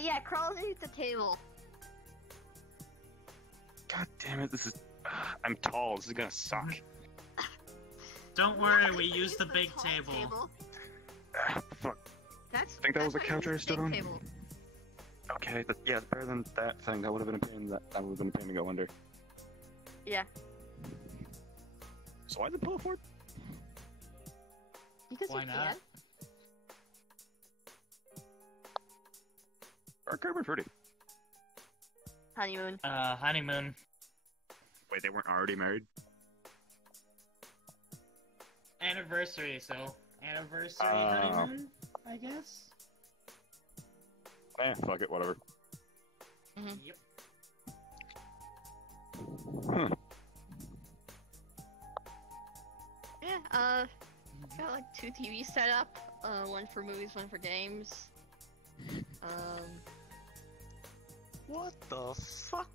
Yeah, crawl underneath the table. God damn it, this is... I'm tall, this is gonna suck. Don't worry, we used the big table. Fuck. I think that was a why you couch I used stood the on? big table. Okay, yeah, it's better than that thing. That would have been a pain. That would have been a pain to go under. Yeah. So why the pull forward? Because Why you not? can. Or Kerber Fruity. Honeymoon. Honeymoon. Wait, they weren't already married? Anniversary, so anniversary honeymoon, I guess. Fuck it, whatever. Yep. Huh. Yeah, got like 2 TVs set up. One for movies, one for games. What the fuck?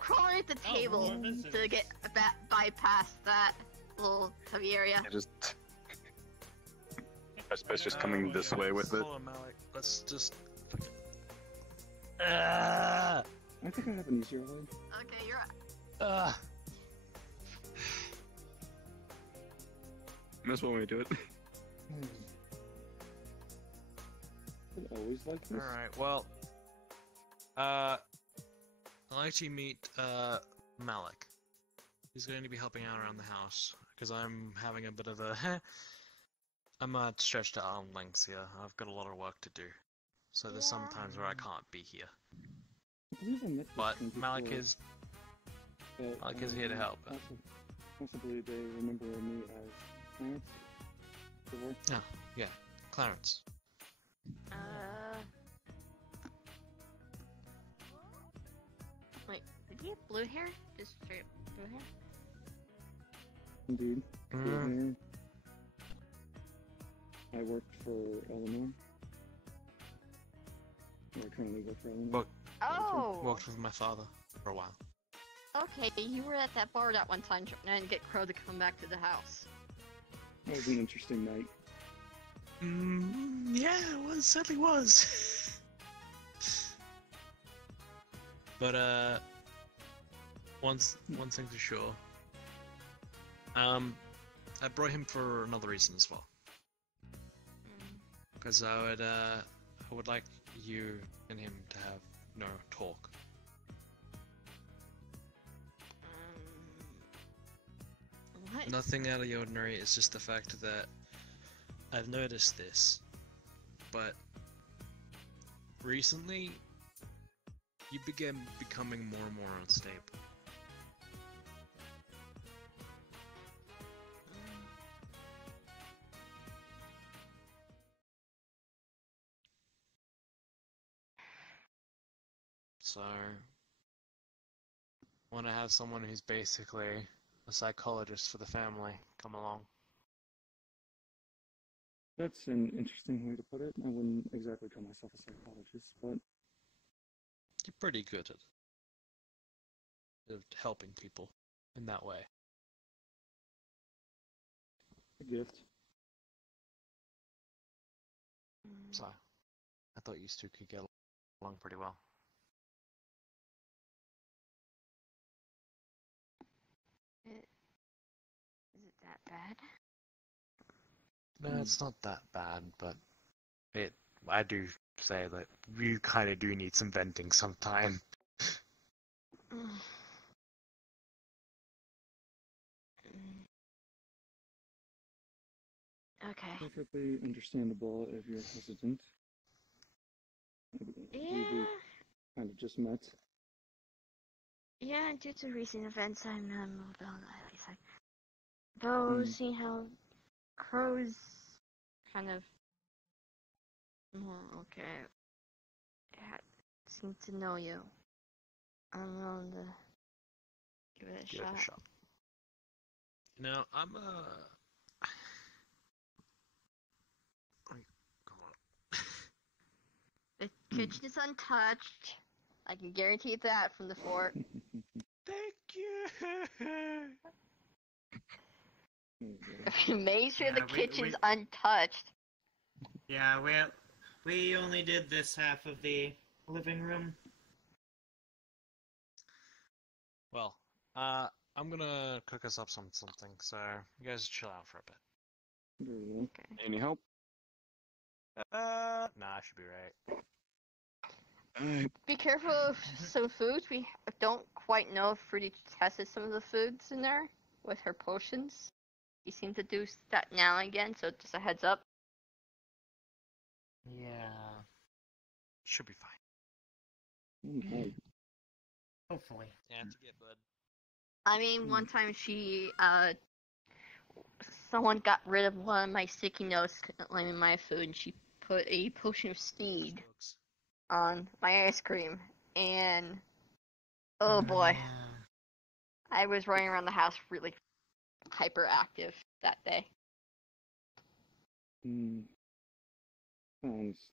Crawl underneath the table to get bypass that little heavy area. I just... I suppose just coming this way with it. Hold on, Malik. Let's just... I think I have an easier way. Okay, you're right. That's one way to do it. I always like this. Alright, well... I'll actually meet, Malik. He's going to be helping out around the house, because I'm having a bit of a... I'm stretched to arm lengths here. I've got a lot of work to do. So there's some times where I can't be here. But Malik is here to help. Possibly they remember me as Clarence before. Oh, yeah, Clarence. Wait, did he have blue hair? Just straight up blue hair? Indeed. Blue hair. I worked for Eleanor. I currently work for Eleanor. Oh! Worked with my father for a while. Okay, you were at that bar that one time and get Crow to come back to the house. That was an interesting night. Yeah, it certainly was. But, one thing for sure. I brought him for another reason as well. Because I would like you and him to have no talk. What? Nothing out of the ordinary, it's just the fact that I've noticed this, but recently you began becoming more and more unstable. So, want to have someone who's basically a psychologist for the family come along. That's an interesting way to put it. I wouldn't exactly call myself a psychologist, but... You're pretty good at helping people in that way. A gift. So, I thought you two could get along pretty well. Is it that bad? No, it's not that bad, but I do say that you kind of do need some venting sometime. Okay. Perfectly understandable if you're hesitant. We kind of just met. Yeah, due to recent events, I'm not mobile, at least though, seeing how Crow's kind of... okay. Seem to know you. I'm willing to give it a shot. Now, I'm The kitchen is untouched. I can guarantee that from the fort. Thank you! Make sure Yeah, the kitchen's untouched. Yeah, We only did this half of the living room. Well, I'm gonna cook us up something, so you guys chill out for a bit. There you go. Okay. Any help? Nah, I should be right. Be careful of some foods. We don't quite know if Fruity tested some of the foods in there with her potions. He seems to do that now and again, so just a heads up. Yeah. Should be fine. Oh, my. Hopefully. Yeah, to get bud. I mean, one time someone got rid of one of my sticky notes in my food, and she put a potion of speed on my ice cream, and oh boy, I was running around the house really hyperactive that day. Sounds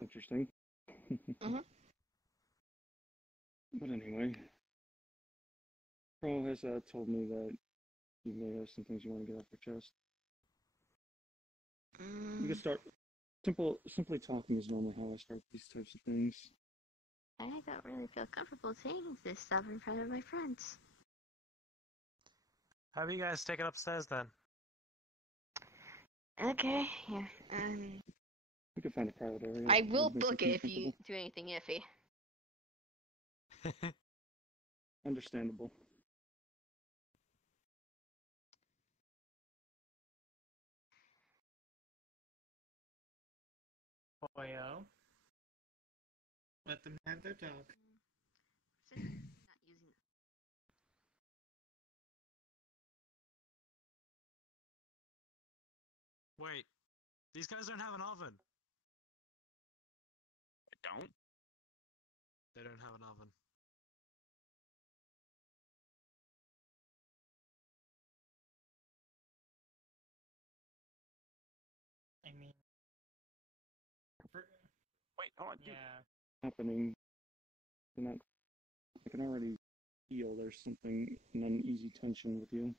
interesting. Mhm. But anyway, Pearl has told me that you may have some things you want to get off your chest. You can start. Simply talking is normally how I start these types of things. I don't really feel comfortable saying this stuff in front of my friends. How about you guys take it upstairs then? Okay, yeah. We could find a private area. I will that makes book you it if comfortable. you do anything iffy. Understandable. Boyo. Let them have their dog. Not using Wait, these guys don't have an oven. I don't? They don't have an oven. I mean... Wait, hold on, dude. Yeah. Happening. And that I can already feel there's something, an uneasy tension with you.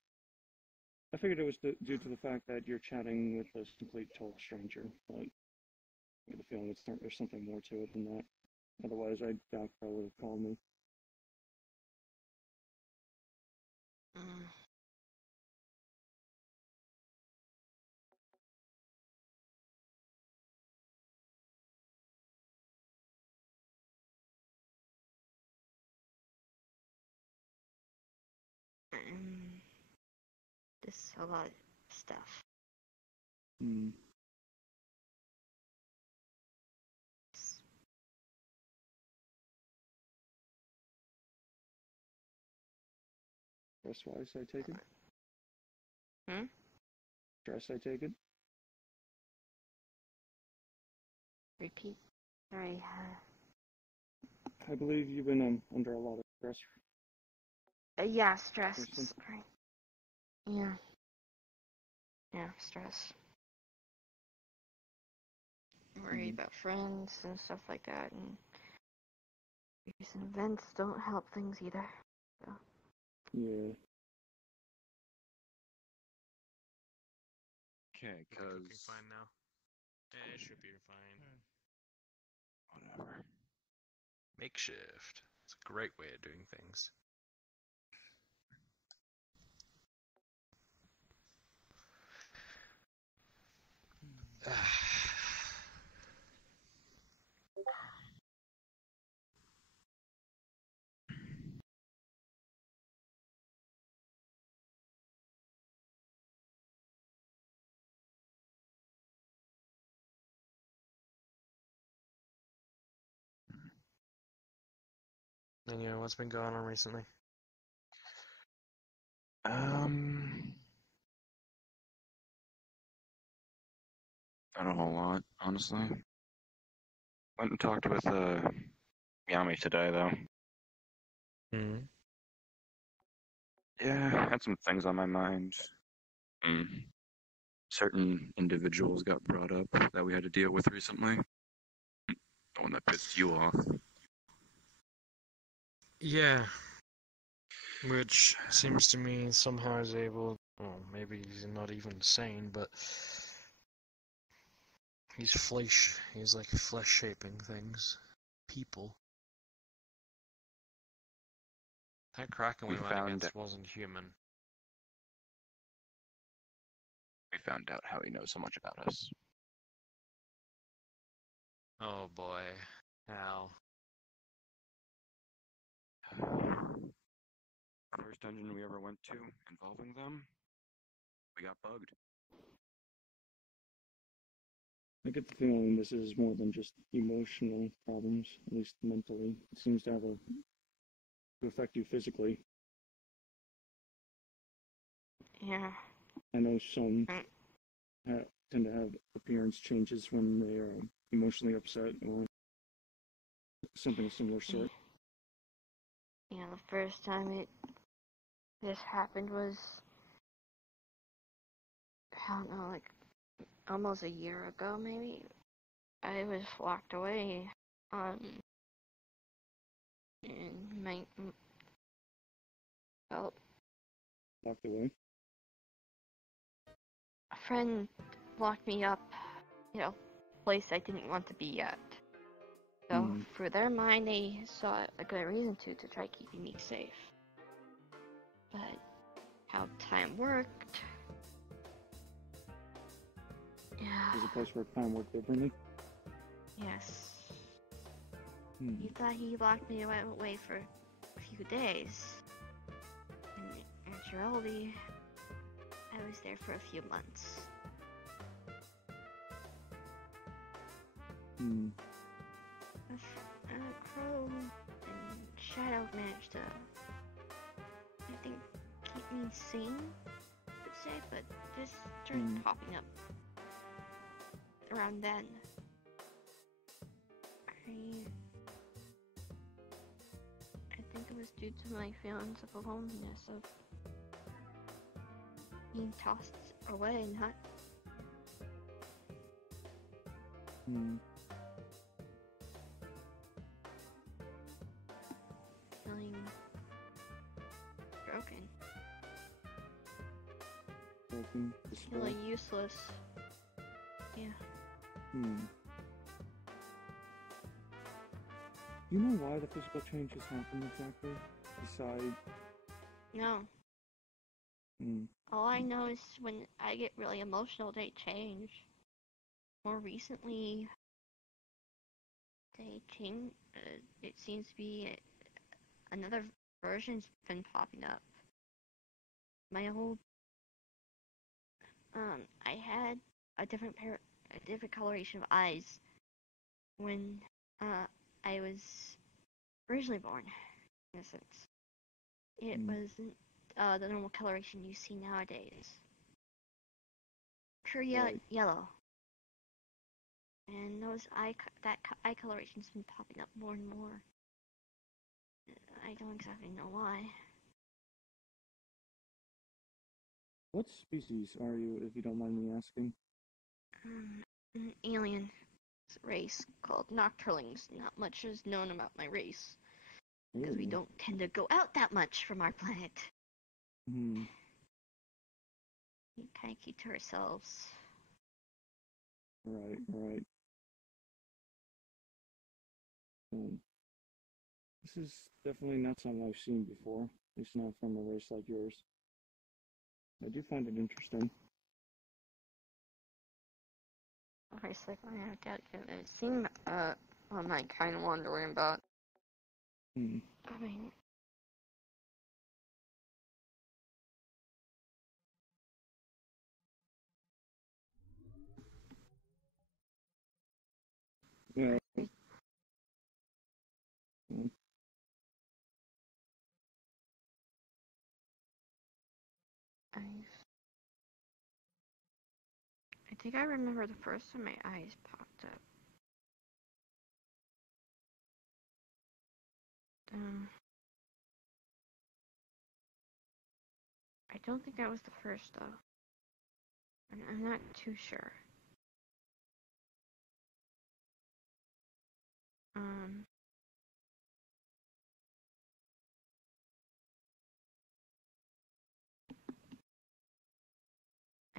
I figured it was due to the fact that you're chatting with a complete total stranger, but I get the feeling there's something more to it than that. Otherwise, I doubt Carl would have called me. Just a lot of stuff. Stress-wise, I take it? Hmm? Stress, I take it? Repeat. Sorry. I believe you've been under a lot of stress. Yeah, stress. Person? Sorry. Yeah. Yeah, stress. Worried about friends and stuff like that, and recent events don't help things either. So. Yeah. Okay, Cooking cause... fine now. Yeah, it should be fine. Whatever. Makeshift. It's a great way of doing things. And you know what's been going on recently? Not a whole lot, honestly. Went and talked with Yami today, though. Hmm. Yeah, had some things on my mind. Certain individuals got brought up that we had to deal with recently. The one that pissed you off. Yeah. Which seems to me somehow is able, well, maybe he's not even sane, but He's like flesh shaping things. People. That Kraken we We went found against it. wasn't human. We found out how he knows so much about us. Oh boy. How? First dungeon we ever went to involving them, we got bugged. I get the feeling this is more than just emotional problems, at least mentally. It seems to affect you physically. Yeah. I know some tend to have appearance changes when they are emotionally upset or something of similar sort. Yeah, the first time this happened was, I don't know, like almost a year ago, maybe. I was locked away in my well, Locked away. a friend locked me up, place I didn't want to be at. So for their mind, they saw a good reason to try keeping me safe. But how time worked, yeah. There's a place where time worked differently. Yes. He thought he locked me away for a few days. In actuality, I was there for a few months. Crow and Shadow managed to, I think, keep me sane, I would say, but this started popping up around then. I think it was due to my feelings of loneliness, of being tossed away, not feeling broken, feeling useless. Yeah. Do you know why the physical changes happen exactly? Besides... No. All I know is when I get really emotional, they change. More recently, they change. It seems to be another version's been popping up. My old, I had a different coloration of eyes when I was originally born, in a sense. It wasn't the normal coloration you see nowadays. Pure yellow. And that eye coloration's been popping up more and more. I don't exactly know why. What species are you, if you don't mind me asking? An alien race called Nocturlings. Not much is known about my race, because we don't tend to go out that much from our planet. We kind of keep to ourselves. Right. This is definitely not something I've seen before, at least not from a race like yours. I do find it interesting. Okay, so it seemed what am I kind of wondering about? I mean, Yeah. I think I remember the first time my eyes popped up. I don't think that was the first though. I'm not too sure.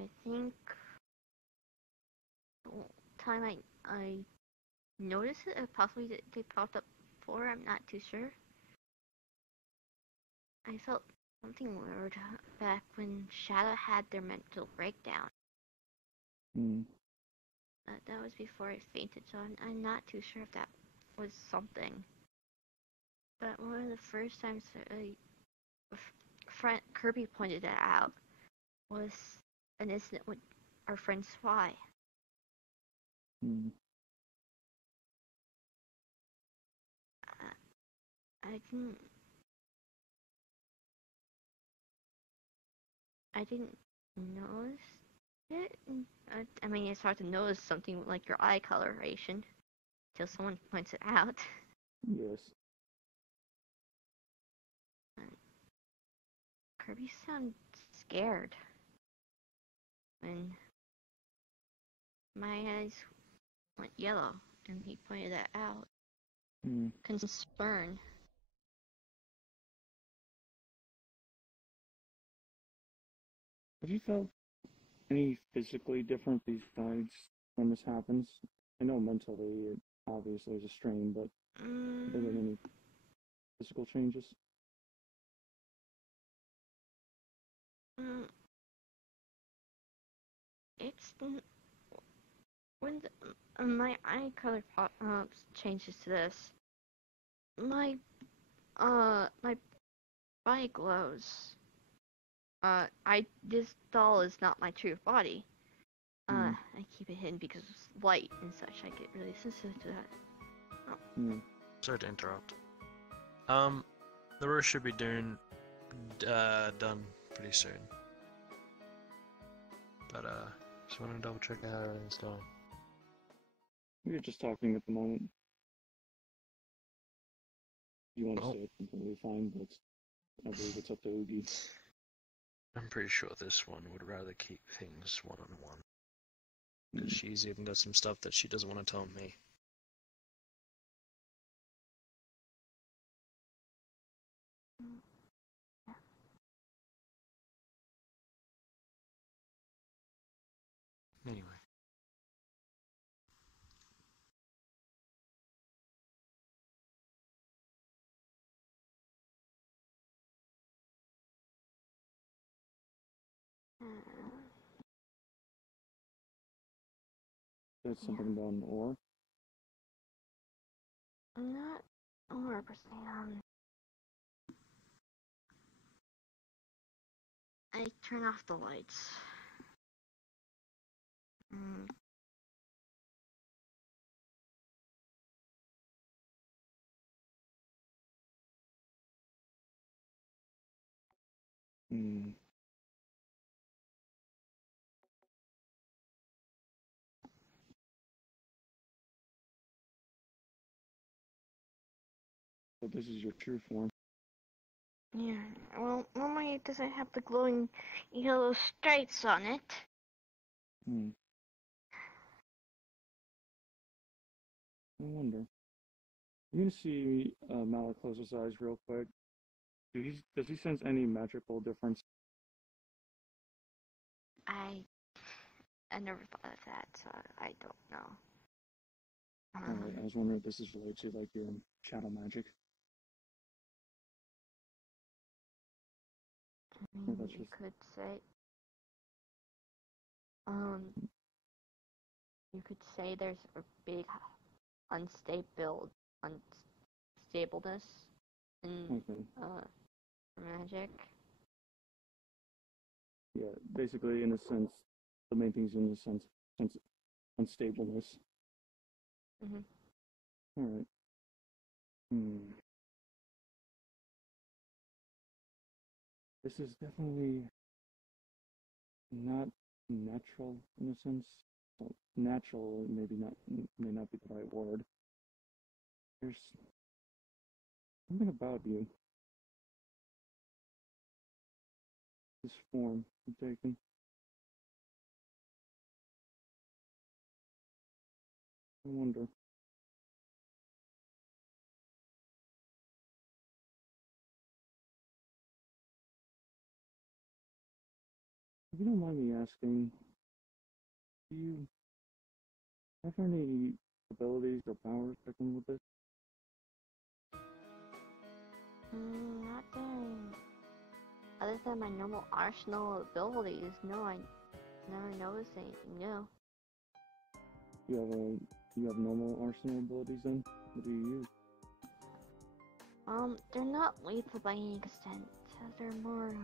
I think time I noticed it, or possibly they popped up before, I'm not too sure. I felt something weird back when Shadow had their mental breakdown. Hmm. That was before I fainted, so I'm not too sure if that was something. But one of the first times Kirby pointed that out was an incident with our friend Swy. Hmm. I didn't notice it. I mean, it's hard to notice something like your eye coloration until someone points it out. Yes. Kirby sounded scared when my eyes went yellow and he pointed that out. Hmm. Concern. Have you felt any physically different besides when this happens? I know mentally it obviously is a strain, but have there been any physical changes? It's when my eye color changes to this. My my body glows. This doll is not my true body. I keep it hidden because of light and such. I get really sensitive to that. Sorry to interrupt. The roof should be done pretty soon. But just want to double check how everything's going. We were just talking at the moment. You want to Oh. say it's completely fine, but I believe it's up to Oogie. I'm pretty sure this one would rather keep things one-on-one. She's even got some stuff that she doesn't want to tell me. Anyway. That's something about an ore. I'm not 100%. I turn off the lights. Hmm. So this is your true form. Yeah, well, normally it doesn't have the glowing yellow stripes on it. I wonder. You're gonna see Malik close his eyes real quick. Does he sense any magical difference? I never thought of that, so I don't know. Alright, I was wondering if this is related to like your shadow magic. I mean, you could say, you could say there's a big unstableness in magic. Yeah, basically, in a sense, the main thing's in the sense unstableness. Alright. This is definitely not natural in a sense. Well, natural may not be the right word. There's something about you. This form you've taken. I wonder. If you don't mind me asking, do you Are there any abilities or powers that come with this? Not that. Other than my normal arsenal abilities, no, I never noticed anything new. You have normal arsenal abilities then? What do you use? They're not lethal by any extent. They're more,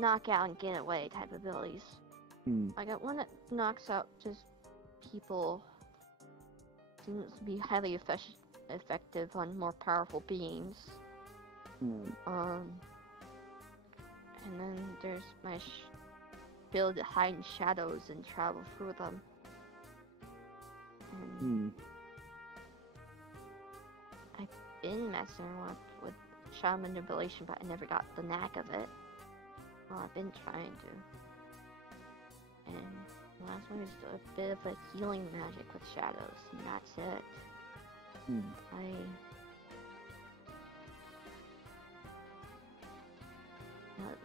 knockout and get away type abilities. I got one that knocks out just people. Seems to be highly effective on more powerful beings. And then there's my ability to hide in shadows and travel through them. And I've been messing around with shadow manipulation, but I never got the knack of it. Well, I've been trying to. And the last one is a bit of a healing magic with shadows, and that's it.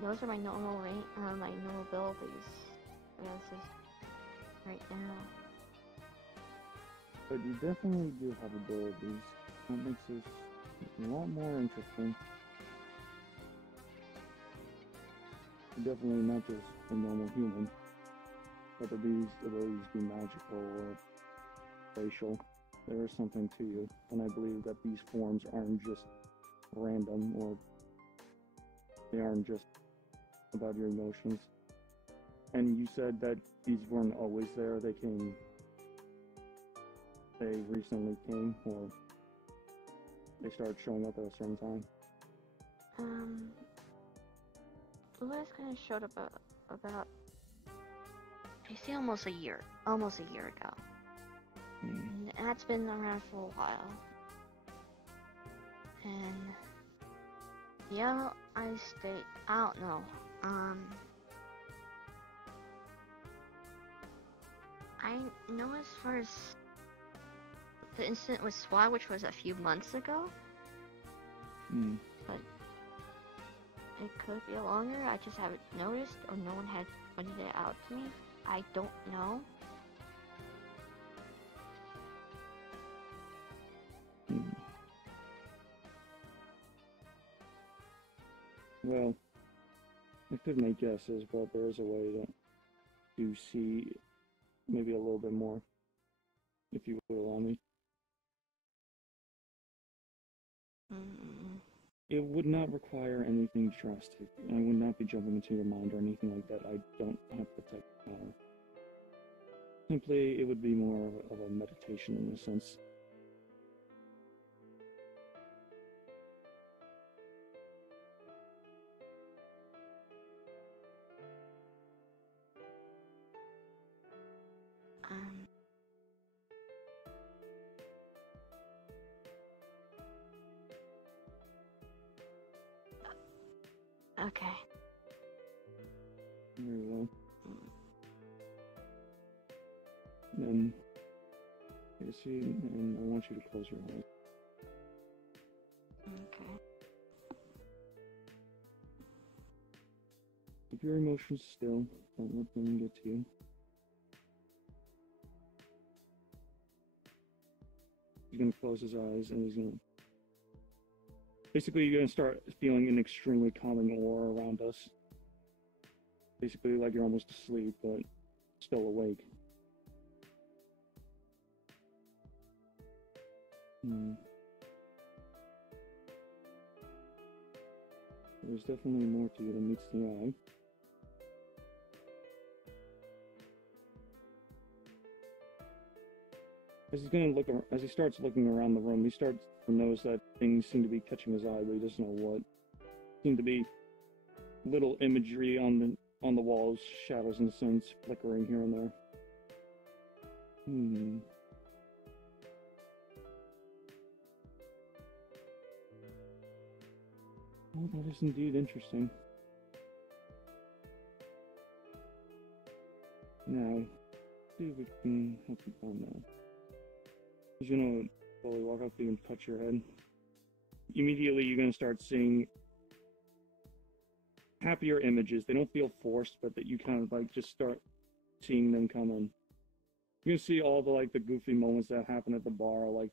Those are my normal my normal abilities. This is right now. But you definitely do have abilities. That makes this a lot more interesting. You're definitely not just a normal human. Whether these abilities be magical or racial, there is something to you. And I believe that these forms aren't just random, or they aren't just about your emotions. And you said that these weren't always there, they recently came, or they started showing up at a certain time? Lewis kind of showed up about, I say almost a year ago. And that's been around for a while. And yeah, I don't know. I know as far as the incident with SWAT, which was a few months ago, but it could be longer. I just haven't noticed, or no one had pointed it out to me. I don't know. Well, I could make guesses, but there is a way to see maybe a little bit more, if you would allow me. It would not require anything drastic. I would not be jumping into your mind or anything like that. I don't have protect power. Simply, it would be more of a meditation in a sense. Okay. Very well. Then, you see, and I want you to close your eyes. Okay. Keep your emotions still. Don't let them get to you. He's gonna close his eyes, and he's gonna... Basically, you're gonna start feeling an extremely calming aura around us. Basically, like you're almost asleep, but still awake. There's definitely more to you than meets the eye. As he starts looking around the room, he starts to notice that things seem to be catching his eye, but he doesn't know what. Seem to be little imagery on the walls, shadows in the sense, flickering here and there. Oh, that is indeed interesting. Now, see if we can help you find that. He's gonna slowly walk up to you and touch your head. Immediately, you're gonna start seeing happier images. They don't feel forced, but that you kind of like just start seeing them come in. You can see all the like the goofy moments that happen at the bar, like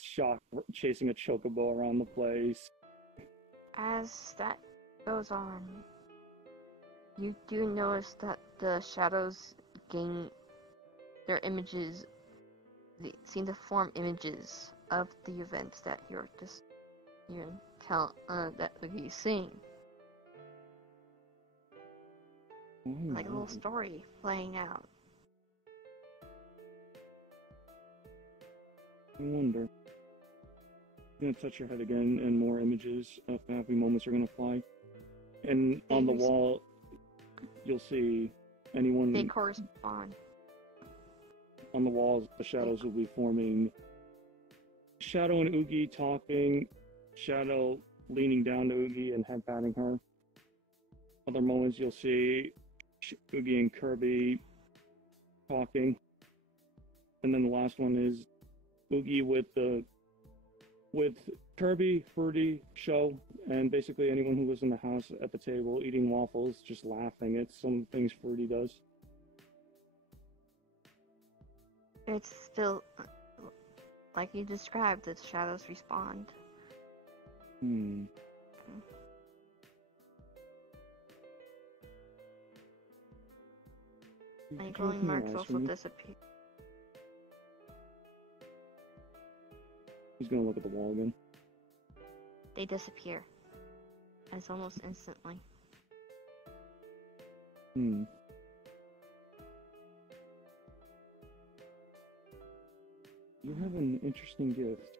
Shock chasing a chocobo around the place. As that goes on, you do notice that the shadows gain their images, they seem to form images of the events that you're seeing. Like a little story playing out. I wonder. You're gonna touch your head again, and more images of happy moments are gonna fly. And on the wall, you'll see anyone. They correspond. On the walls, the shadows will be forming. Shadow and Oogie talking. Shadow leaning down to Oogie and head patting her. Other moments, you'll see Oogie and Kirby talking. And then the last one is Oogie with Kirby, Fruity, Show, and basically anyone who lives in the house at the table eating waffles, just laughing at some things Fruity does. It's still, like you described, the shadows respond. And glowing marks also disappear. He's gonna look at the wall again. They disappear. It's almost instantly. You have an interesting gift.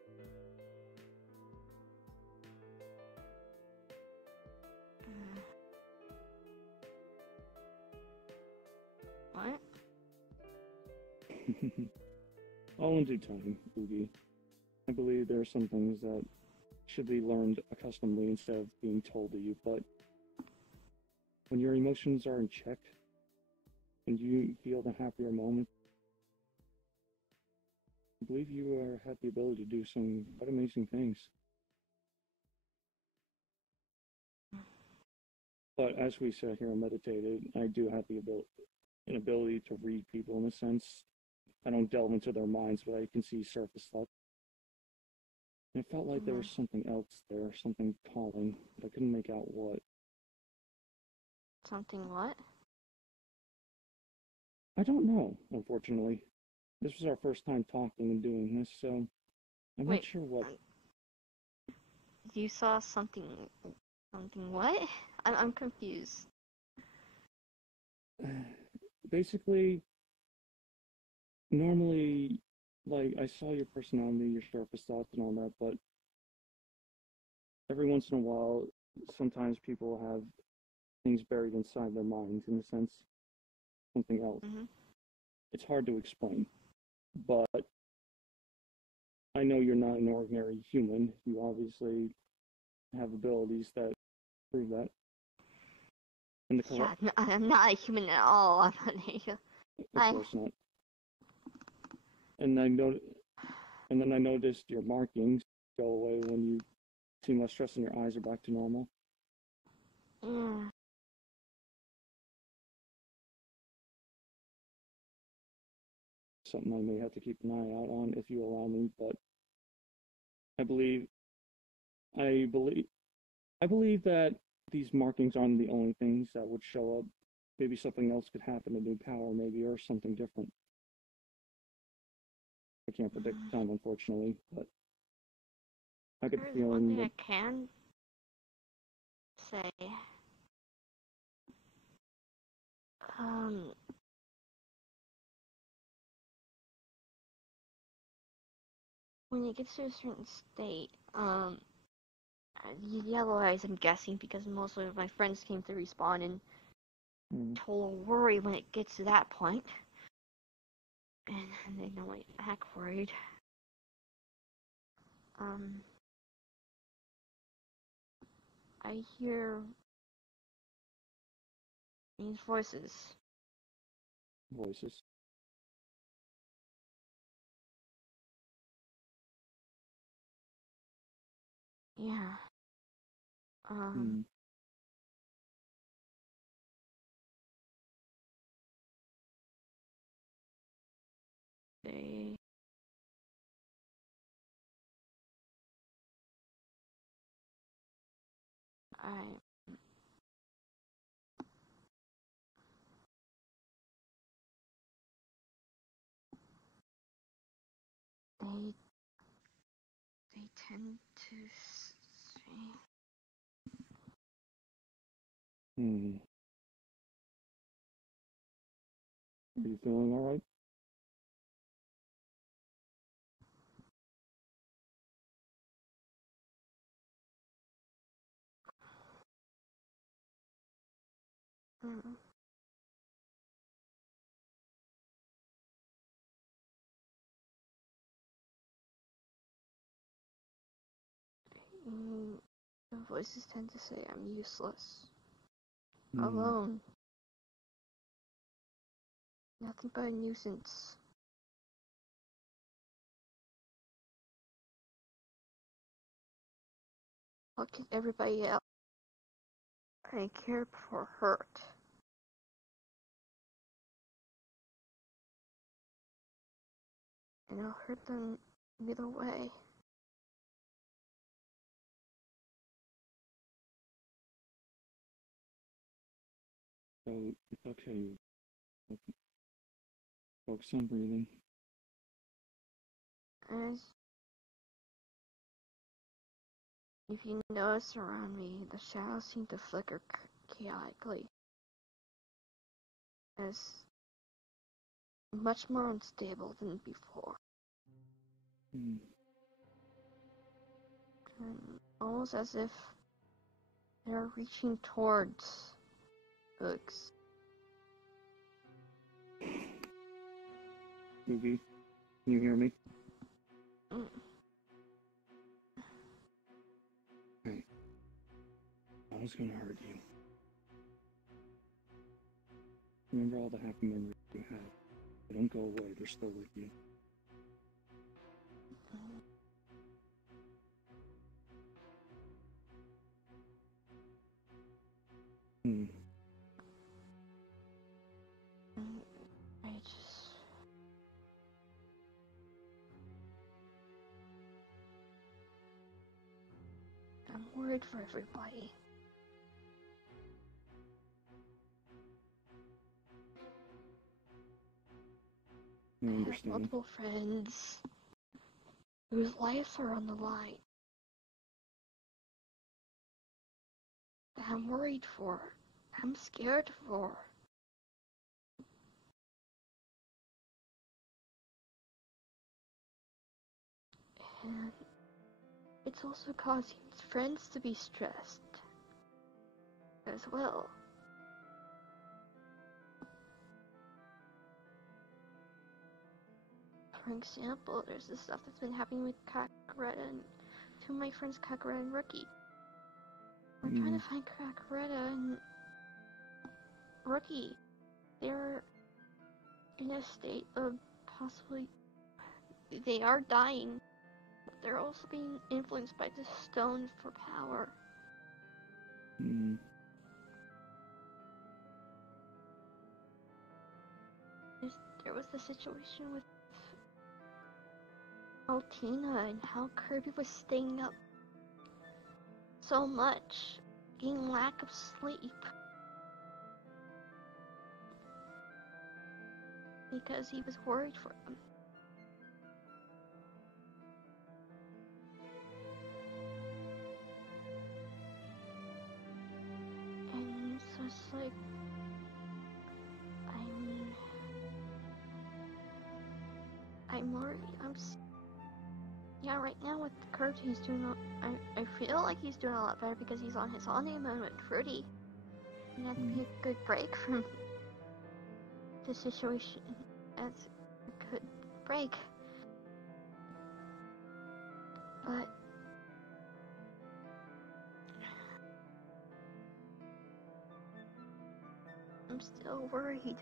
What? All in due time, Oogie. I believe there are some things that should be learned accustomedly instead of being told to you, but when your emotions are in check and you feel the happier moment, I believe you have the ability to do some quite amazing things. But as we sat here and meditated, I do have an ability to read people in a sense. I don't delve into their minds, but I can see surface thoughts. And it felt like there was something else there, something calling, but I couldn't make out what. Something what? I don't know, unfortunately. This was our first time talking and doing this, so I'm not sure what. You saw something what? I'm confused. Basically, normally, like, I saw your personality, your surface thoughts and all that, but every once in a while, sometimes people have things buried inside their minds, in a sense, something else. It's hard to explain, but I know you're not an ordinary human. You obviously have abilities that prove that. And I'm not a human at all. I'm not Of course not. And then I noticed your markings go away when you seem less stressed and your eyes are back to normal. Yeah. Something I may have to keep an eye out on if you allow me, but I believe that these markings aren't the only things that would show up. Maybe something else could happen, a new power maybe, or something different. I can't predict the time, unfortunately, but I get the feeling one thing that... I can say. When it gets to a certain state, yellow eyes, I'm guessing, because most of my friends came to respawn and total worry when it gets to that point. And they normally act worried. I hear these voices. Voices? Yeah. Day. They tend to say. Are you feeling alright? The voices tend to say I'm useless. Alone. Nothing but a nuisance. Look at everybody else. I care for hurt. And I'll hurt them either way. So, it's okay. Focus on breathing. As if you notice around me, the shadows seem to flicker chaotically. As much more unstable than before. And almost as if they're reaching towards Books. Moogie, can you hear me? Hey, I was gonna hurt you. Remember all the happy memories you had. They don't go away, they're still with you. I'm worried for everybody. I I have understand. multiple friends whose lives are on the line that I'm worried for. I'm scared for. And it's also causing friends to be stressed as well. For example, there's this stuff that's been happening with Kakaretta and two of my friends, Kakaretta and Rookie. We're trying to find Kakaretta and Rookie. They're in a state of possibly... They are dying, but they're also being influenced by the stone for power. There was the situation with Altina and how Kirby was staying up so much, getting lack of sleep. Because he was worried for them. And so it's like, I'm worried. Yeah, right now with Kurt, he's doing. I feel like he's doing a lot better because he's on his honeymoon with Fruity. And that'd be a good break from the situation. As a good break. But I'm still worried.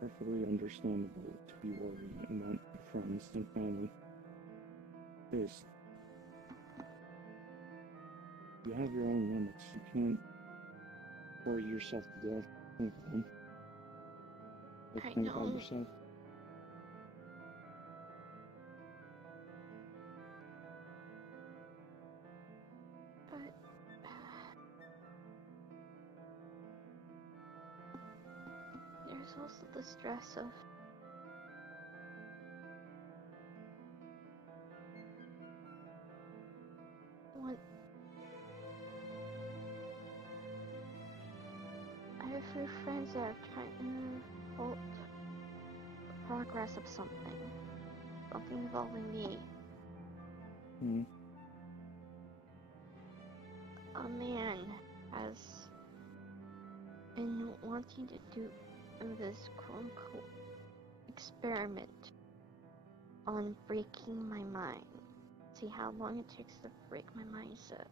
Perfectly understandable to be worried and want your friends and family. This. You have your own limits. You can't worry yourself to death. Think of them. I Think about know. yourself. But there's also the stress of what I have a few friends that are trying to halt the progress of something involving me. Hmm. A man has been wanting to do this quote-unquote experiment on breaking my mind. See how long it takes to break my mindset.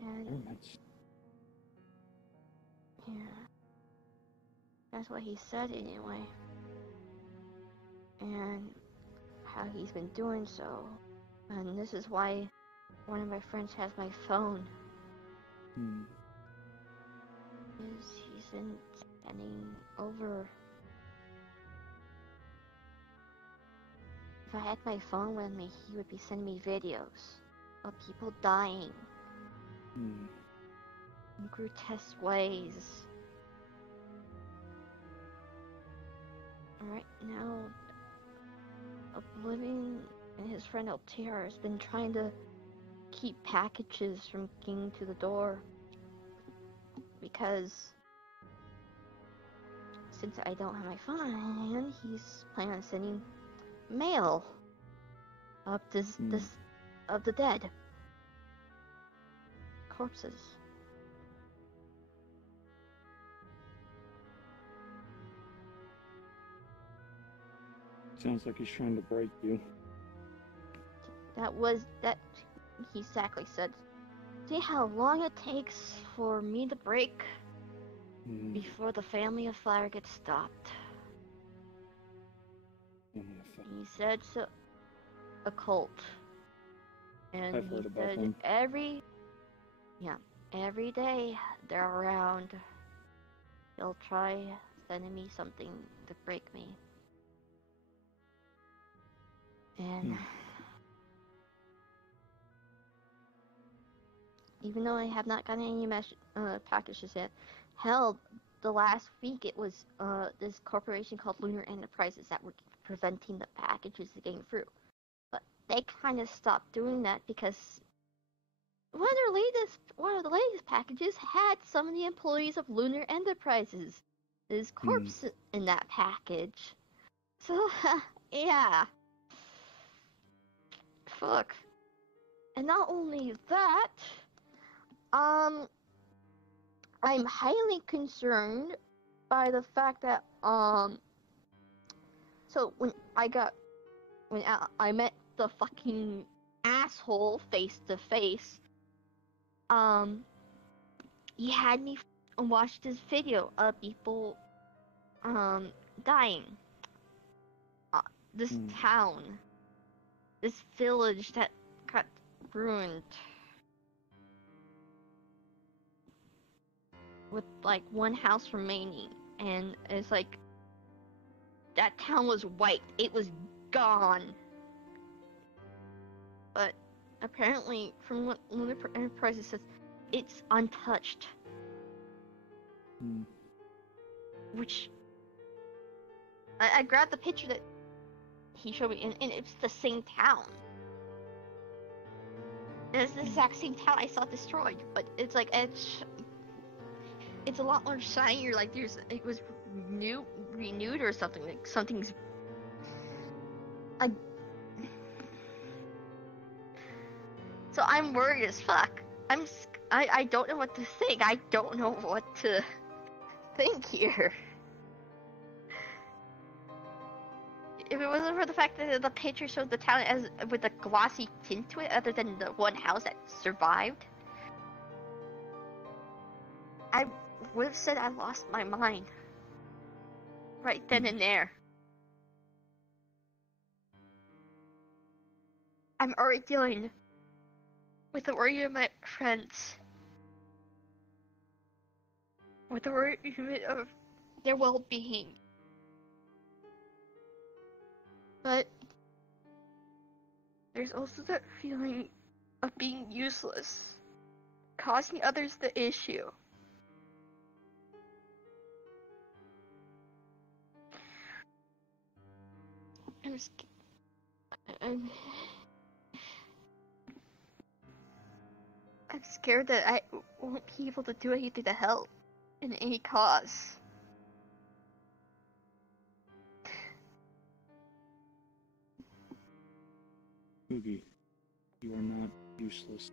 And Experiments. yeah, that's what he said anyway. And how he's been doing so. And this is why one of my friends has my phone. Hmm. Is he's been sending over. If I had my phone with me, he would be sending me videos of people dying Hmm. in grotesque ways. Right now, Oblivion and his friend Altair has been trying to keep packages from getting to the door because since I don't have my phone in my hand, he's planning on sending mail of of the dead corpses. Sounds like he's trying to break you. That he exactly said. See how long it takes for me to break Hmm. before the family of fire gets stopped. Family of fire. He said so. A cult. And I've he heard about said them. every day they're around. They'll try sending me something to break me. And even though I have not gotten any packages yet, hell, the last week it was this corporation called Lunar Enterprises that were preventing the packages from getting through. But they kind of stopped doing that because one of the latest packages had some of the employees of Lunar Enterprises. There's corpse in that package. So, yeah. Fuck. And not only that, I'm highly concerned by the fact that, so when I met the fucking asshole face to face, he had me watch this video of people, dying. This town, this village that got ruined. With like one house remaining, and it's like that town was wiped. It was gone. But apparently, from what Lunar Enterprises says, it's untouched. Which I grabbed the picture that he showed me, and it's the same town. It's the exact same town I saw destroyed, but it's like it's a lot more shinier. Like it was renewed or something. Like something's. So I'm worried as fuck. I don't know what to think. I don't know what to think here. If it wasn't for the fact that the picture showed the town as with a glossy tint to it, other than the one house that survived, I would have said I lost my mind right then and there. I'm already dealing with the worry of my friends. with the argument of their well-being. But there's also that feeling of being useless, causing others the issue. I'm scared that I won't be able to do anything to help in any cause. Oogie, you are not useless.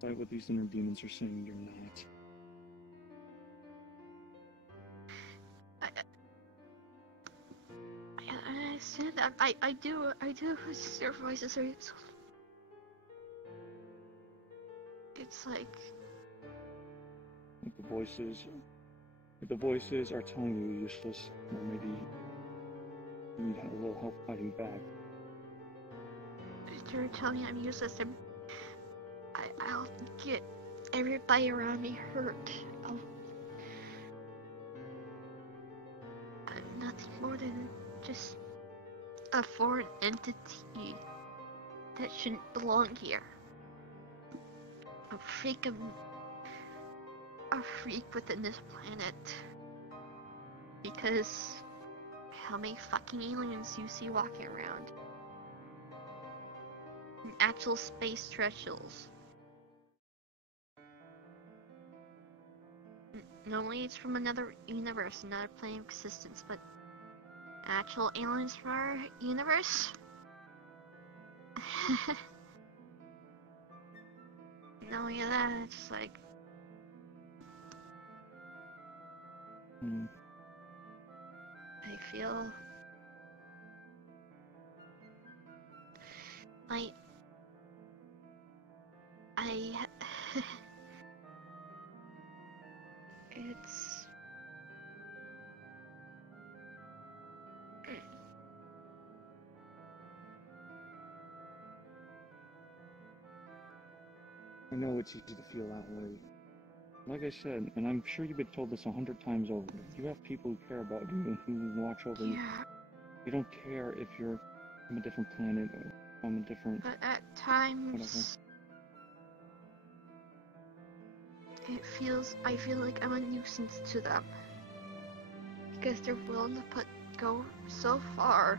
Despite what these inner demons are saying, you're not. I understand that. I do. Your voices are. It's like the voices are telling you you're useless, or maybe you need a little help fighting back. If you're telling me I'm useless, I'll get everybody around me hurt. I'm nothing more than just a foreign entity that shouldn't belong here. A freak within this planet. Because how many fucking aliens do you see walking around? Actual space terrestrials. Normally it's from another universe, another plane of existence, but actual aliens from our universe? Knowing that, it's like... I feel... It's... I know it's easy to feel that way. Like I said, and I'm sure you've been told this 100 times over, you have people who care about you and who watch over you. You don't care if you're from a different planet or from a different... But at times... whatever. I feel like I'm a nuisance to them. Because they're willing to go so far,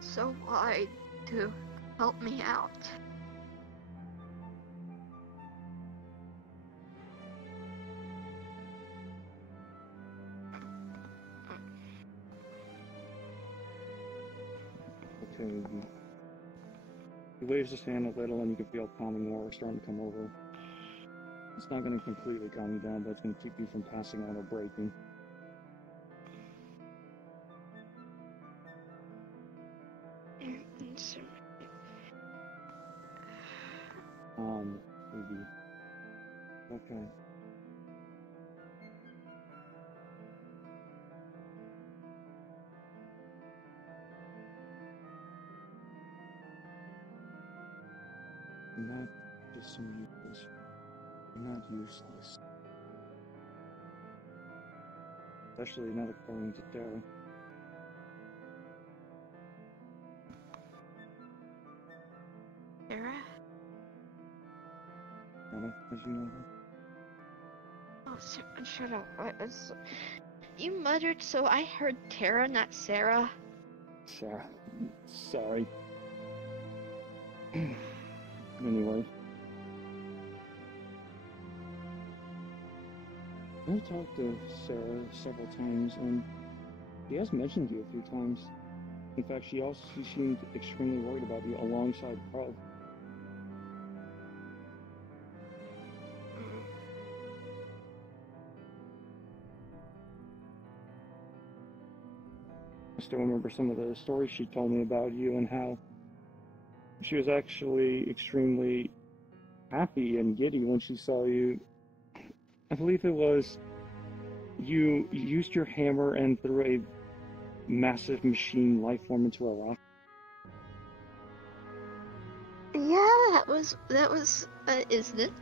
so wide to help me out. Okay. He waves his hand a little and you can feel calming water starting to come over. It's not going to completely calm you down, but it's going to keep you from passing out or breaking. Maybe. Okay. You're not just some useless. You're not useless. Especially not according to Tara. Sarah? Tara, as you know her? Oh, shut up. You muttered, so I heard Tara, not Sarah. Sarah. Sorry. Anyway. I've talked to Sarah several times, and she has mentioned you a few times. In fact, she seemed extremely worried about you alongside Pro. I still remember some of the stories she told me about you and how she was actually extremely happy and giddy when she saw you. I believe it was you used your hammer and threw a massive machine life form into a rock. Yeah, that was isn't it?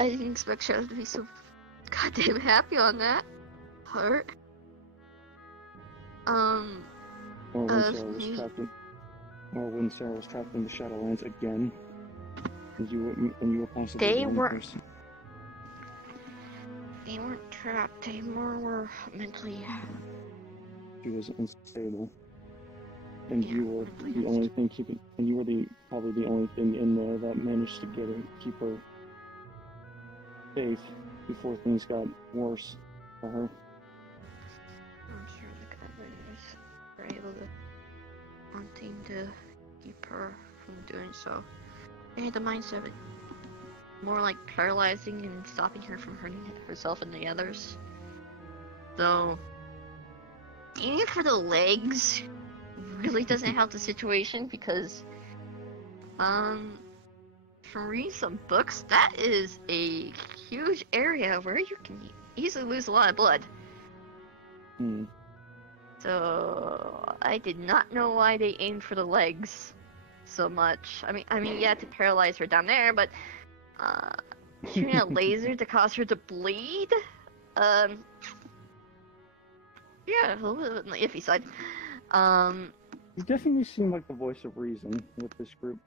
I didn't expect Shadow to be so goddamn happy on that part. Or when Sarah was me. trapped in, or when Sarah was trapped in the Shadowlands again, and you were possibly They the were- one person. They weren't trapped, they more were mentally. She was unstable, and Yeah, you were mentally the only thing keeping, and you were probably the only thing in there that managed to keep her safe before things got worse for her. I'm sure the governors were able to wanting to keep her from doing so. They had the mindset of it more like paralyzing and stopping her from hurting herself and the others. Though aiming for the legs really doesn't help the situation because from reading some books, that is a huge area where you can easily lose a lot of blood. Hmm. So I did not know why they aimed for the legs so much. I mean, yeah, to paralyze her down there, but shooting a laser to cause her to bleed. Yeah, a little bit on the iffy side. You definitely seem like the voice of reason with this group.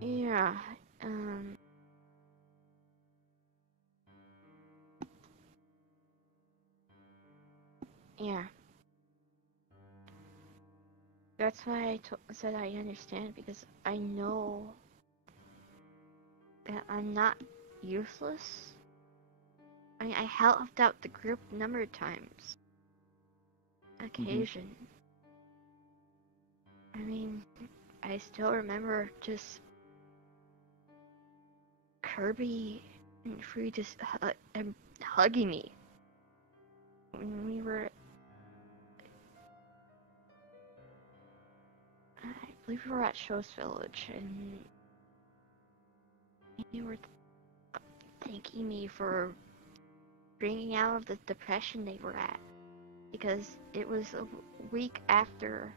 Yeah, yeah. That's why I said I understand, because I know that I'm not useless. I mean, I helped out the group a number of times. Occasion. I mean, I still remember just Kirby and Free just hugging me when we were. I believe we were at Show's Village, and they were thanking me for bringing out of the depression they were at, because it was a week after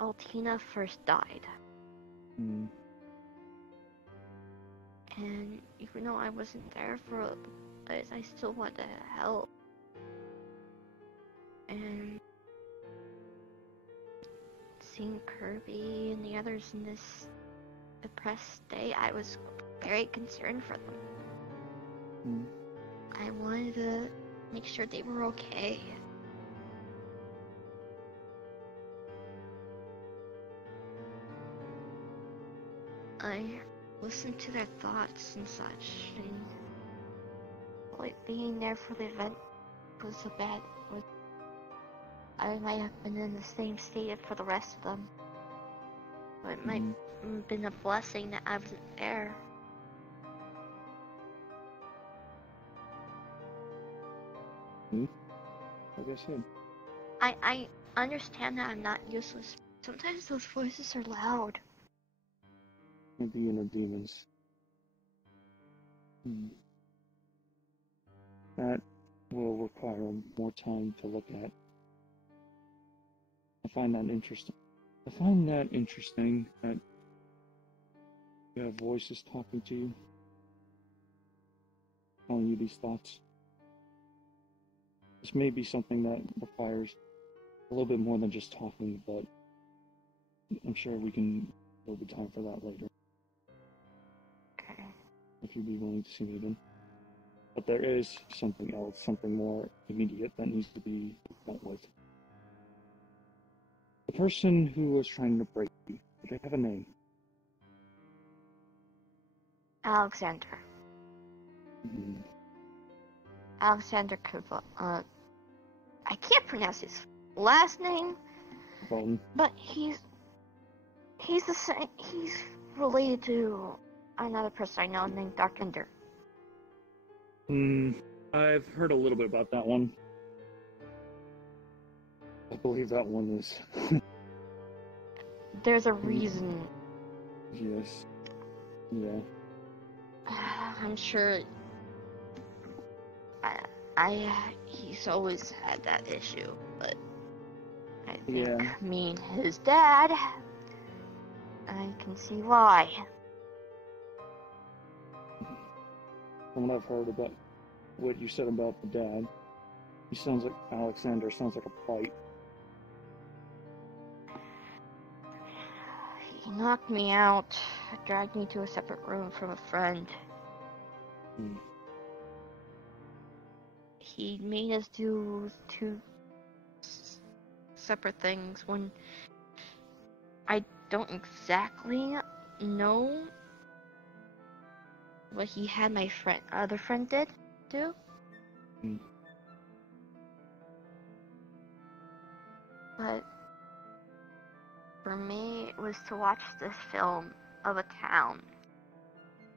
Altina first died. Mm. And even though I wasn't there for it, I still wanted to help. And seeing Kirby and the others in this depressed state, I was very concerned for them. Mm. I wanted to make sure they were okay. I listened to their thoughts and such, and like being there for the event was so bad. I might have been in the same state for the rest of them. But it might have been a blessing that I wasn't there. Like I said. I understand that I'm not useless. Sometimes those voices are loud. The inner demons. That will require more time to look at. I find that interesting. That you have voices talking to you, telling you these thoughts. This may be something that requires a little bit more than just talking, but I'm sure we can build the time for that later. Okay. If you'd be willing to see me again. But there is something else, something more immediate that needs to be dealt with. The person who was trying to break you, do they have a name? Alexander. Alexander Kuba. I can't pronounce his last name, but he's the same. He's related to another person I know named Dark Ender. I've heard a little bit about that one. I believe that one is. There's a reason. Yes. Yeah. I'm sure. He's always had that issue, but I think Yeah. me and his dad, I can see why. From what I've heard about what you said about the dad, he sounds like Alexander sounds like a fight. He knocked me out, dragged me to a separate room from a friend. Hmm. He made us do two separate things when I don't exactly know what he had my other friend did do. Hmm. But for me, it was to watch this film of a town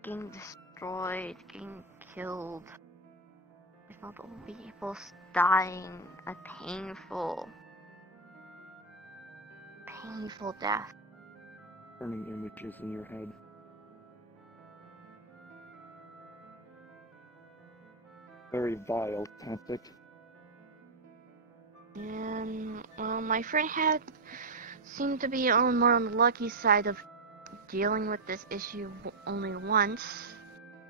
getting destroyed, getting killed, with multiple people dying a painful death. Turning images in your head. Very vile tactic. And well, my friend seemed to be more on the lucky side of dealing with this issue only once.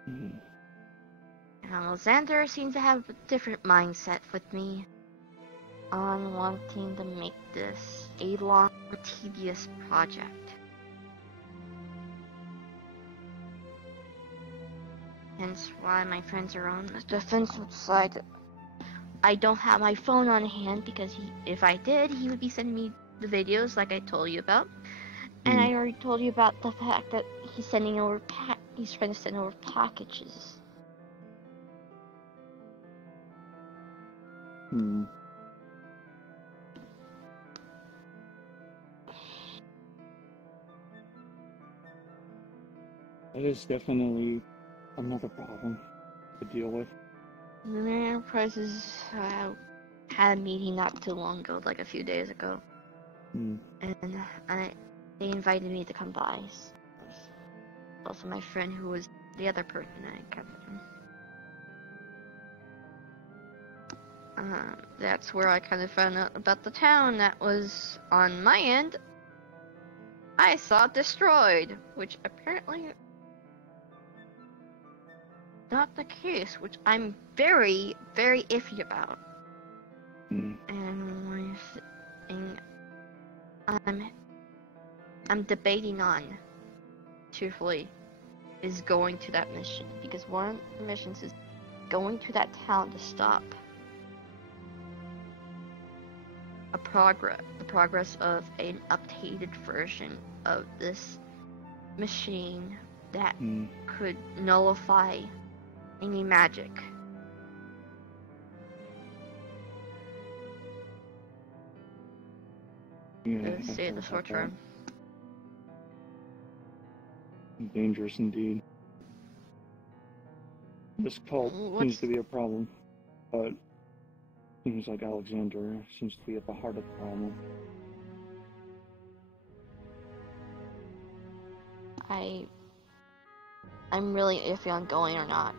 Hmm. And Alexander seemed to have a different mindset with me on wanting to make this a long, tedious project. Hence why my friends are on the defensive side. I don't have my phone on hand because if I did, he would be sending me the videos like I told you about. And I already told you about the fact that he's trying to send over packages. Hmm. That is definitely another problem to deal with. The Enterprises had a meeting not too long ago, like a few days ago. Hmm. And they invited me to come by. Also my friend who was the other person I kept with him. That's where I kind of found out about the town that was on my end. I saw it destroyed, which apparently not the case, which I'm very, very iffy about. Hmm. And one thing I'm debating on, truthfully, is going to that mission, because one of the missions is going to that town to stop the progress of an updated version of this machine that could nullify any magic. Yeah, To say the short term. Dangerous indeed. This cult seems to be a problem, but seems like Alexander seems to be at the heart of the problem. I'm really iffy on going or not.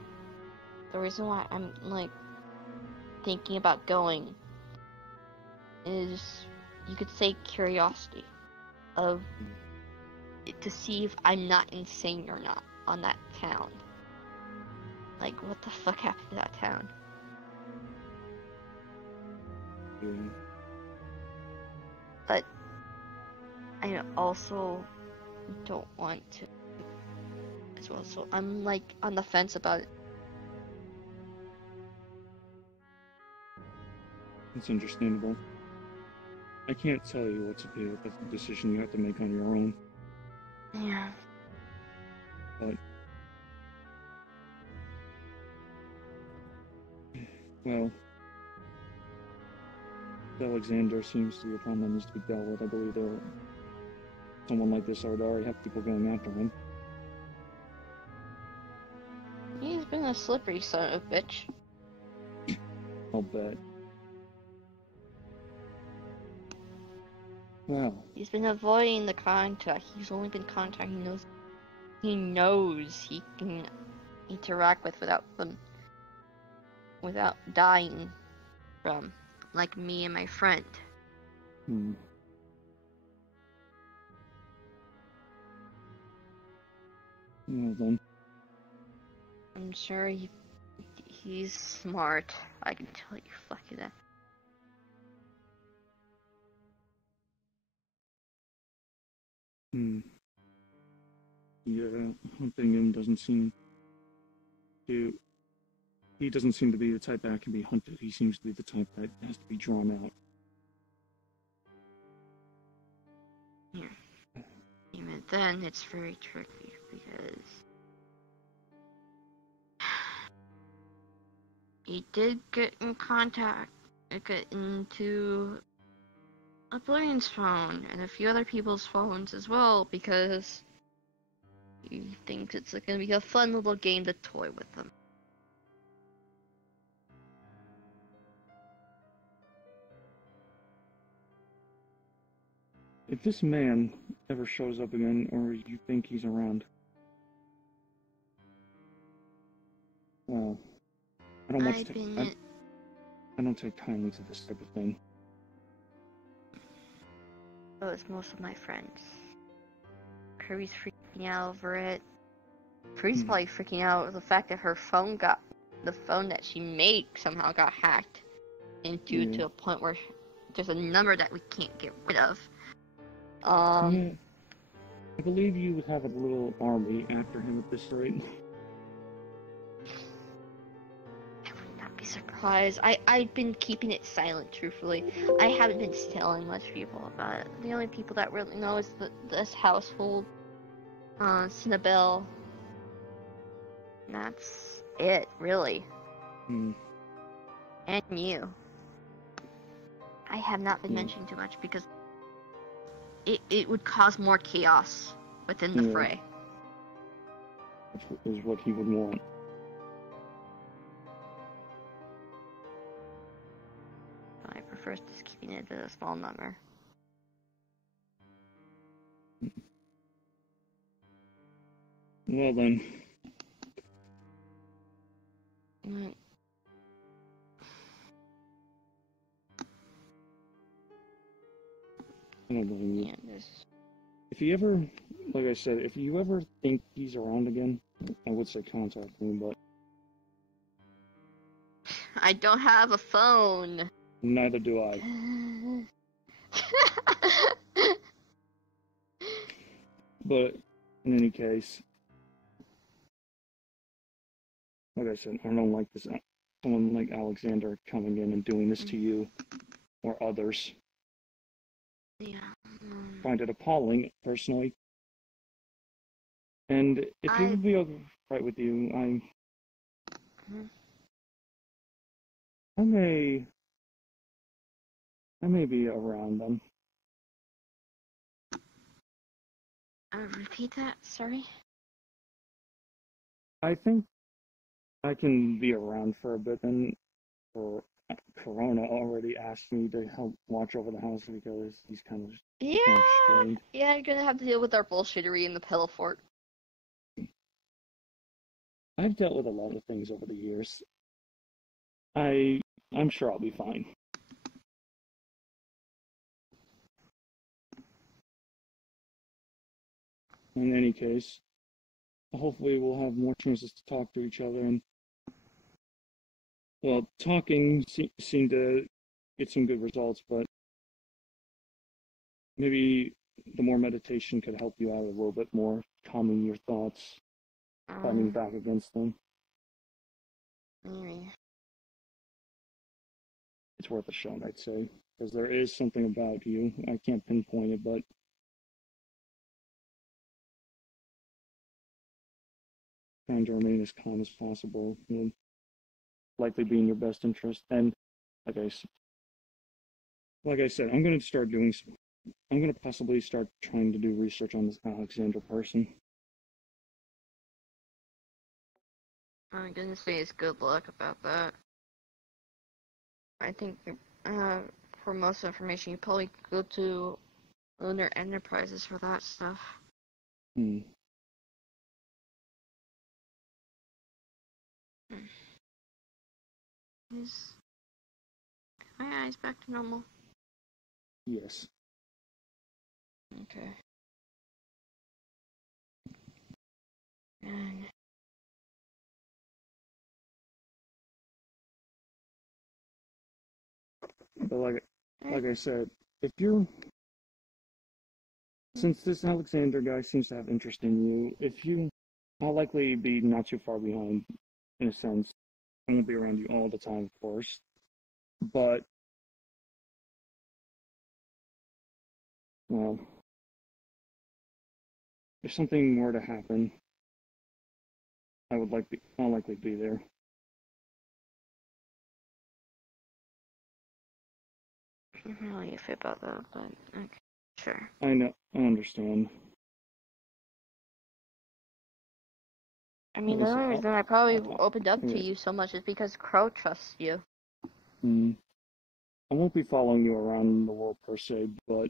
The reason why I'm thinking about going is, you could say, curiosity of to see if I'm not insane or not on that town. Like, what the fuck happened to that town? Yeah. But I also don't want to as well, so I'm on the fence about it. It's understandable. I can't tell you what to do. That's a decision you have to make on your own. Yeah. But well, Alexander seems to be a problem that needs to be dealt with. I believe someone like this would already have people going after him. He's been a slippery son of a bitch. I'll bet. Well, He's been avoiding the contact. He's only been contacting those he knows he can interact with without them without dying from, like me and my friend. Hmm. Well then. I'm sure he's smart. I can tell you fucking that. Hmm. Yeah, hunting him doesn't seem to... He doesn't seem to be the type that can be hunted. He seems to be the type that has to be drawn out. Yeah. Even then, it's very tricky because he did get in contact, get into Oblivion's phone and a few other people's phones as well because he thinks it's going to be a fun little game to toy with them. If this man ever shows up again, or you think he's around, well, I don't I don't take kindly to this type of thing. So it's most of my friends. Kirby's freaking out over it. Kirby's probably freaking out over the fact that the phone that she made somehow got hacked into to a point where there's a number that we can't get rid of. Yeah. I believe you would have a little army after him at this rate. I would not be surprised. I've been keeping it silent, truthfully. I haven't been telling much people about it. The only people that really know is this household, Cinnabelle. And that's it, really. Hmm. And you. I have not been mentioning too much because it would cause more chaos within the fray. Is what he would want. I prefer just keeping it at a small number. Well then. I don't blame you. Yeah, If you ever, like I said, if you ever think he's around again, I would say contact me, but... I don't have a phone. Neither do I. But, in any case, like I said, I don't like this. Someone like Alexander coming in and doing this to you or others. Yeah. Find it appalling, personally. And if it would be alright with you, I may be around them. Repeat that, sorry? I think I can be around for a bit, and Corona already asked me to help watch over the house because he's kind of strained. Yeah, you're gonna have to deal with our bullshittery in the pillow fort. I've dealt with a lot of things over the years. I'm sure I'll be fine. In any case, hopefully we'll have more chances to talk to each other, and well, talking seemed to get some good results, but maybe the more meditation could help you out a little bit more, calming your thoughts, fighting back against them. Maybe. It's worth a shot, I'd say, because there is something about you. I can't pinpoint it, but trying to remain as calm as possible will likely be in your best interest. And like I said, I'm going to possibly start trying to do research on this Alexander person. I'm gonna say it's good luck about that. I think for most information, you probably go to Lunar Enterprises for that stuff. Is my eyes back to normal? Yes. Okay. And But like I said, since this Alexander guy seems to have interest in you, I'll likely be not too far behind, in a sense. I won't be around you all the time, of course. But, well, if something were to happen, I'll likely be there. I'm not really iffy about that, but okay, sure. I know, I understand. I mean, the Yes, only reason I probably opened up yeah. to you so much is because Crow trusts you. I won't be following you around the world per se, but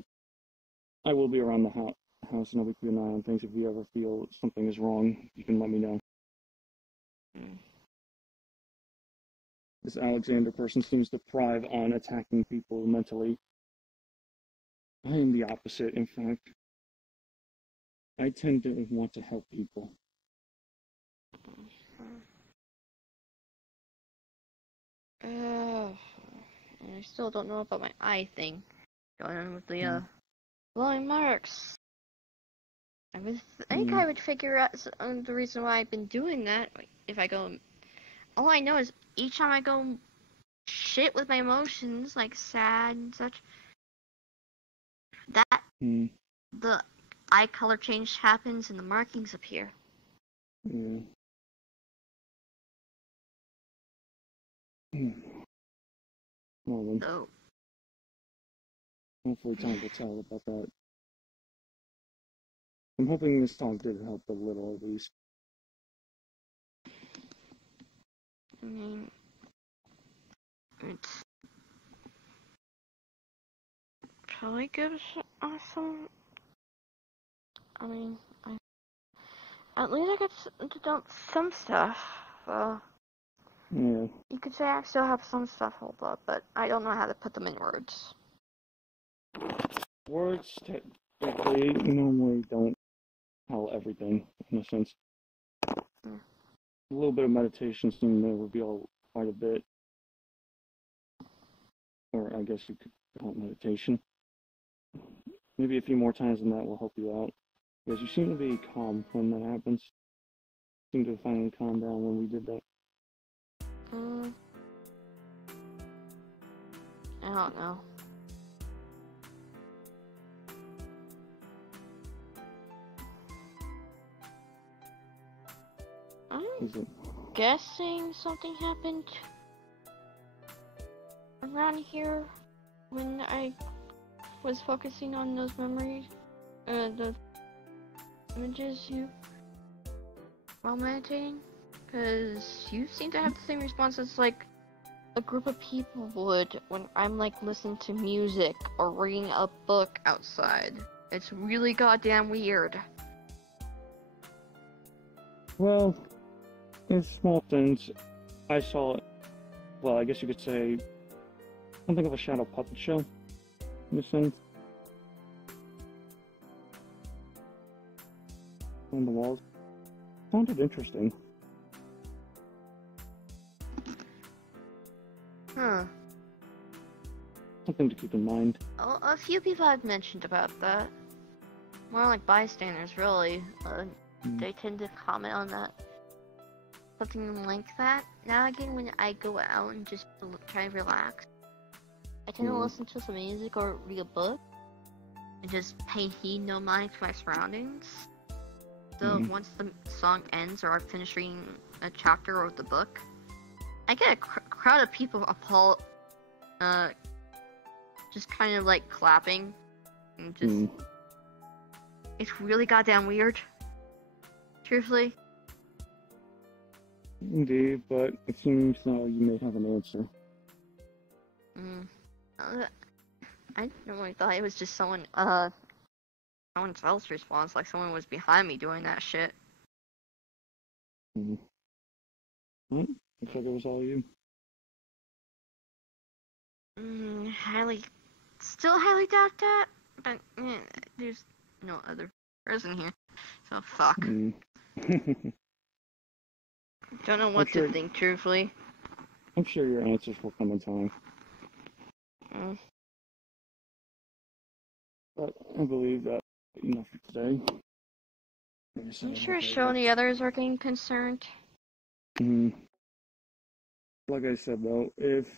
I will be around the house and I'll be keeping an eye on things. If you ever feel something is wrong, you can let me know. This Alexander person seems to thrive on attacking people mentally. I am the opposite, in fact. I tend to want to help people. I still don't know about my eye thing going on with the glowing marks. I think I would figure out the reason why I've been doing that. If I go, all I know is each time I go shit with my emotions, like sad and such, that the eye color change happens and the markings appear. Yeah. Well then, So, hopefully time will tell about that. I'm hoping this talk did help a little, at least. I mean, it's probably gives awesome. I mean, at least I get to dump some stuff. So, Yeah. you could say I still have some stuff hold up, but I don't know how to put them in words. Words technically normally don't tell everything, in a sense. A little bit of meditation seemed to reveal quite a bit. Or I guess you could call it meditation. Maybe a few more times than that will help you out. Because you seem to be calm when that happens. You seem to finally calm down when we did that. I don't know. I'm guessing something happened around here when I was focusing on those memories, the images you while meditating, because you seem to have the same responses like a group of people would when I'm like listening to music or reading a book outside. It's really goddamn weird. Well, in small sense, I saw it. Well, I guess you could say something of a shadow puppet show, in a sense. On the walls. Sounded interesting. Huh. Something to keep in mind. Oh, a few people have mentioned about that. More like bystanders, really. They tend to comment on that. Something like that. Now again, when I go out and just try to relax, I tend to listen to some music or read a book and just pay heed, no mind to my surroundings. So once the song ends or I've finished reading a chapter of the book, I get a crowd of people just kind of like clapping and just it's really goddamn weird. Truthfully. Indeed, but it seems you may have an answer. I normally thought it was just someone else response, like someone was behind me doing that shit. Looks like it was all you. Still highly doubt that, but there's no other person here, so fuck. Mm. Don't know what to think, truthfully. I'm sure your answers will come in time. Mm. But I believe that enough for today. I'm sure show the others are getting concerned. Like I said though, if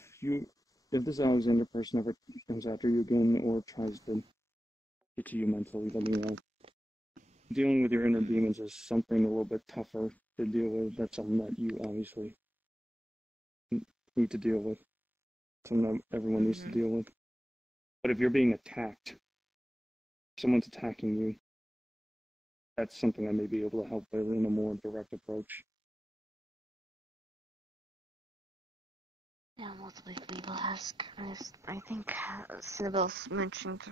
this Alexander person ever comes after you again or tries to get to you mentally, let me know. Dealing with your inner demons is something a little bit tougher to deal with. That's something that you obviously need to deal with. Something that everyone needs to deal with. But if you're being attacked, someone's attacking you, that's something I may be able to help with in a more direct approach. Yeah, multiple people ask. I think Cinnabelle's mentioned.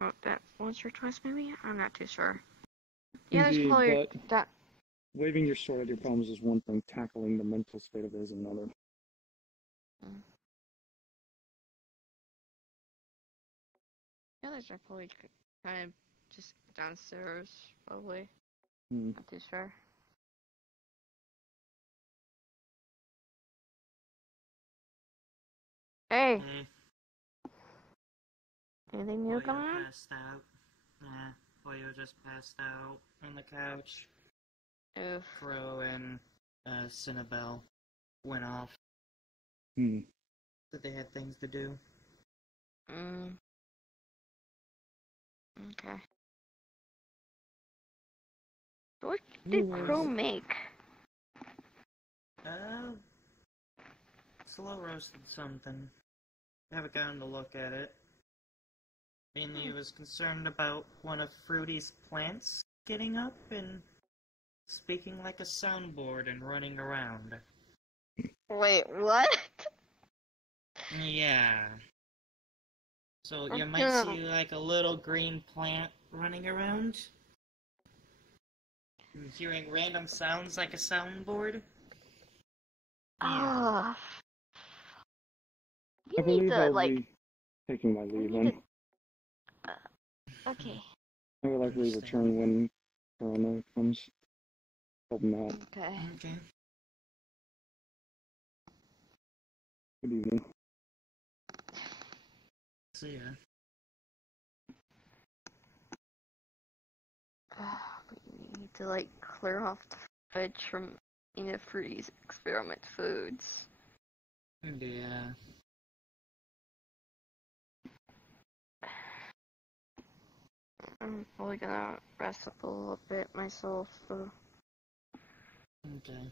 Oh, that was your choice, maybe? I'm not too sure. Yeah, Indeed, there's probably but that. waving your sword at your problems is one thing, tackling the mental state of it is another. Yeah, there's probably kind of just downstairs, probably. Not too sure. Hey! Anything new coming on? Passed out. Yeah, Pollo just passed out on the couch. Oof. Crow and Cinnabelle went off. That they had things to do. Okay. What did Crow make? Slow roasted something. I haven't gotten to look at it. Mainly he was concerned about one of Fruity's plants getting up and speaking like a soundboard and running around. Wait, what? Yeah. So you might see like a little green plant running around. And hearing random sounds like a soundboard. Oh. I believe I'll be taking my leave then. Okay. I would likely return when Corona comes. Help him out. Okay. Good evening. See ya. We need to clear off the fridge from Fruity's experiment foods. Yeah. I'm probably gonna rest up a little bit myself, so. Okay.